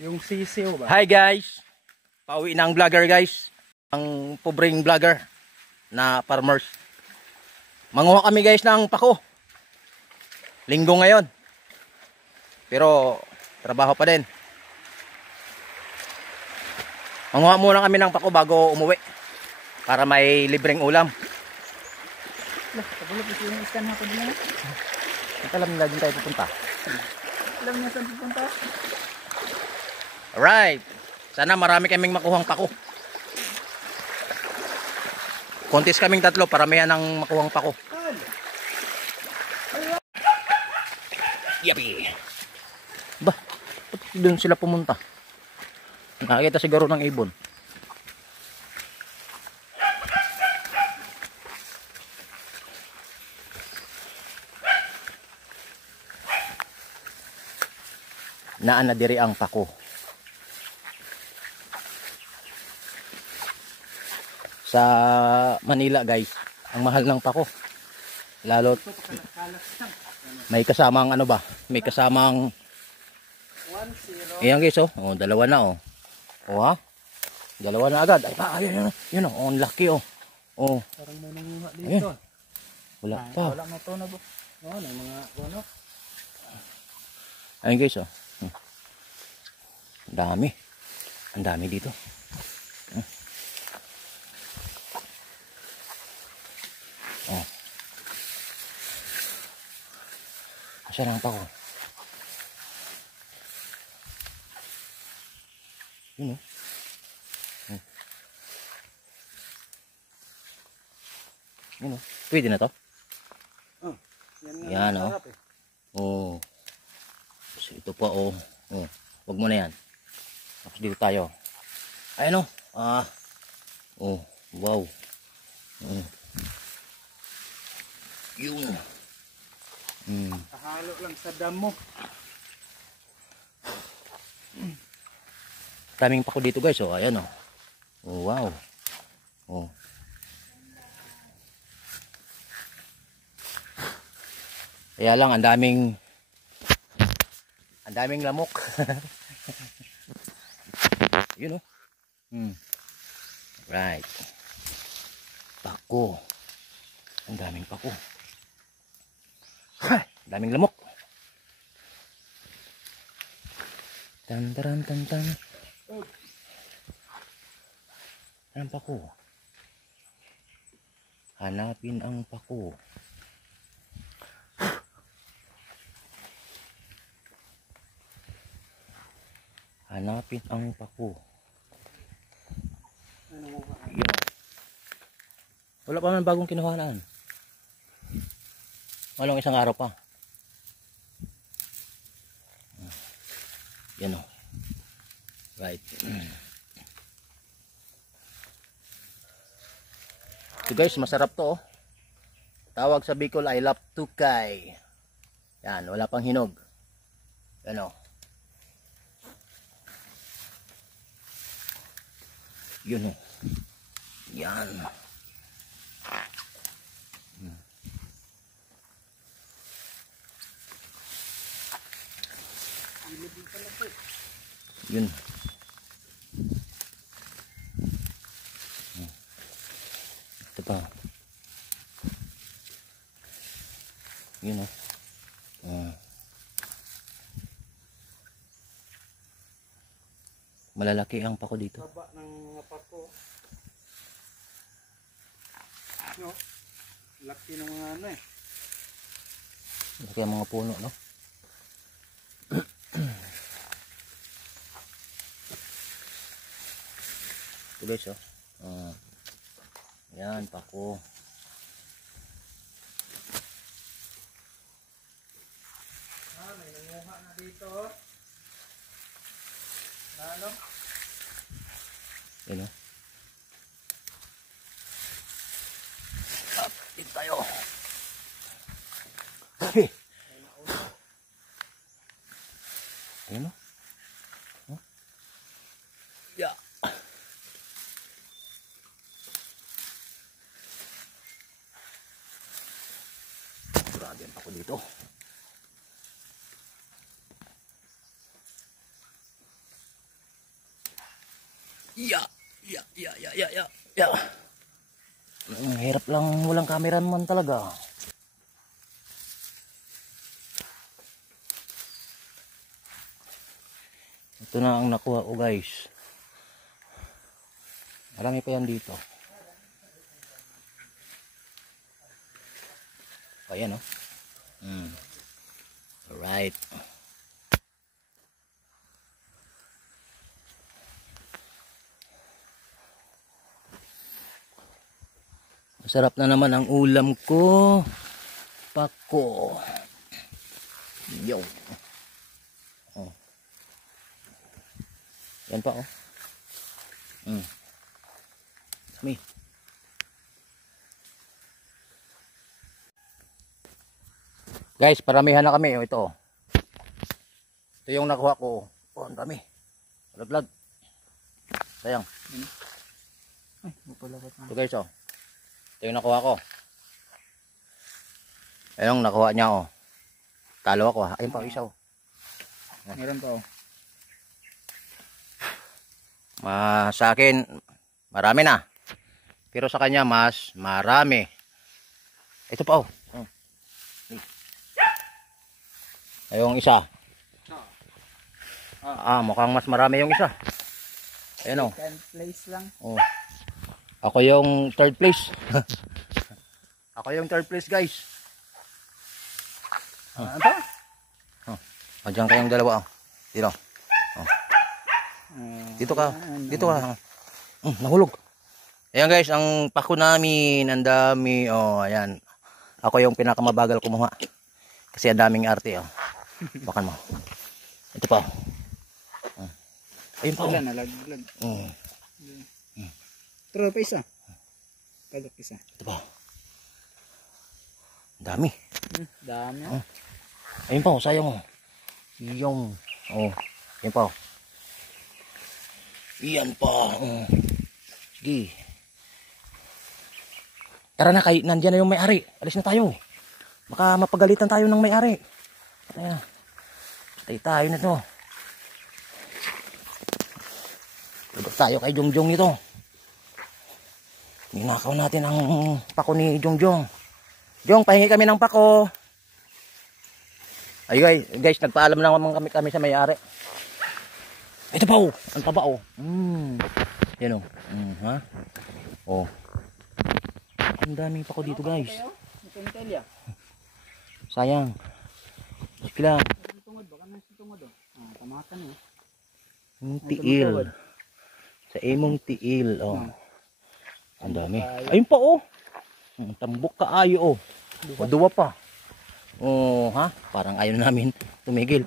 Yung sisiw ba? Hi guys! Pauwi na ang vlogger guys. Ang pobreng vlogger na farmers. Manguha kami guys ng pako. Linggo ngayon. Pero trabaho pa din. Manguha muna kami ng pako bago umuwi. Para may libreng ulam. Kabulot ito yung iskan ako din na. Alam nila din tayo pupunta. Alam niya saan pupunta? Alright. Sana marami kaming makuhang pako. Kontis kaming tatlo, paramihan ng makuhang pako. Yapi. Ba, doon sila pumunta. Nakakita siguro ng ibon. Naan na diri ang pako. Sa Manila guys, ang mahal ng pako. Lalo't may kasamang ano ba? May kasamang 10. Ayan guys oh. Oh, dalawa na oh. Oh ha? Dalawa na agad. Ay, yun oh. Ang laki oh. Oh. Parang may nangunga dito. Wala pa. Wala na to na bo. No, may mga ano. Ayun guys oh. Ang dami. Ang dami dito. Oh. Asa lang pa ko. Yun oh. Yun oh. Pwede na to? Oh. Yan oh. Oh. So, ito pa oh. Oh. Wag mo na yan. Tapos dito tayo. Ayun oh. Oh. Wow. Yung. Kahalo lang sa damo. Daming pako dito guys. Oh, ayan oh. Oh, wow. Oh. Kaya lang ang daming lamok. Yun oh. Right. Pako. Ang daming pako. Hay, daming lamok. Tan. Ang pako. Hanapin ang pako. Hanapin ang pako. Yan. Wala pa man bagong kinuhaan. Walang isang araw pa. Yan o. Right. So guys, masarap to oh. Tawag sa Bicol ay laptukay. Yan, wala pang hinog. Yan o. Yun o. Yan. Yun. Ito pa. Yun o. Malalaki ang pako dito. Baba ng mga pako. No? Laki ng mga ano eh. Laki ang mga puno, no? Ito guys, oh. Yan, pako. May nanguha na dito. Ano? Yan, oh. Up, dito tayo. Hey. Ayan, oh. Yeah. Grabe ang pako dito. Ya. Ya. Ang hirap lang walang cameraman talaga. Ito na ang nakuha ko guys. Marami pa yan dito. Ayan oh. Alright. Masarap na naman ang ulam ko. Pako. Yo. Oh. Yan pa oh. Me. Guys, paramihan na kami. Oh, ito. Ito yung nakuha ko. Oh, ang dami. Vlog. Sayang. Ay, mapalapat na. Ito guys oh. Ito yung nakuha ko. Ayun, nakuha niya oh. Talo ako ha. Ayun pa, isa oh. Meron pa oh. Sa akin, marami na. Pero sa kanya, mas marami. Ito pa oh. Ayun isa. Mukhang mas marami yung isa. Ayun oh. 10th place lang. Oh. Ako yung third place. Ako yung third place guys. Ano ba? Diyan kayong dalawa. Dito. Dito ka. Dito ka. Nahulog. Ayan guys, ang pako namin, ang dami. Oh, ayan. Ako yung pinakamabagal kumuha. Kasi ang daming arte. Oh. Bakan mo. Ito pa. Ayun pa. Wala na, lag. Pero pa isa. Pagak isa. Ito pa. Ang dami. Dami. Ayun pa, sayang. Yung. Oh, ayun pa. Iyan pa. Sige. Tara na, nandiyan na yung may-ari. Alis na tayo. Baka mapagalitan tayo ng may-ari. Ayan. Patay tayo na to. Tulog tayo kay Jongjong ito. Ninakaw natin ang pako ni Jongjong. Jong, pahingi kami ng pako. Ay guys, nagpaalam na naman kami sa may-ari. Ito pa oh. Ang taba oh. Yan oh. Ha? Oh. Ang daming pako dito guys. Sayang. Sige lang. Tiil. Sa imong tiil oh. Ang dami. Ayun pa oh. Tambok kaayo oh. Duwa pa. Oh, ha? Parang ayaw namin tumigil.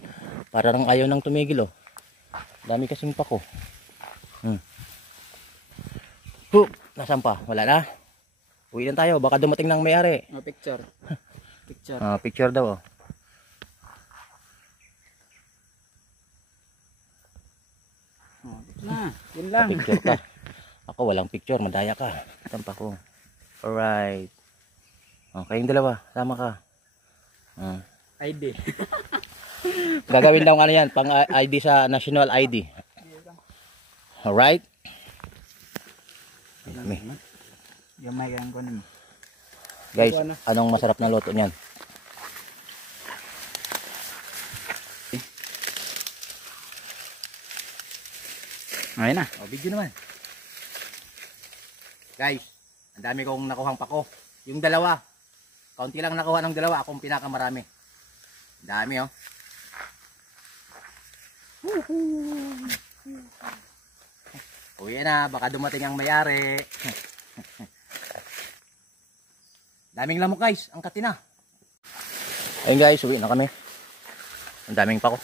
Parang ayaw nang tumigil oh. Dami kasing pako. Nasaan pa? Wala na? Uwi lang tayo. Baka dumating ng may-ari. Picture. Picture. Picture daw oh. Yun lang. Picture ka. Ako walang picture. Madaya ka. Saan pa ko? Alright. Kayong dalawa. Sama ka. ID. Gagawin daw ano yan. Pang ID sa national ID. Alright. Yung may kayang kunin. Guys, anong masarap na luto niyan? Ayun na. Video naman. Guys, ang dami kong nakuhang pako. Yung dalawa. Kaunti lang nakuha ng dalawa. Akong pinakamarami. Ang dami oh. Uwi na. Baka dumating ang may-ari. Daming lamok guys. Ang katina. Ayun guys, uwi na kami. Ang daming pako.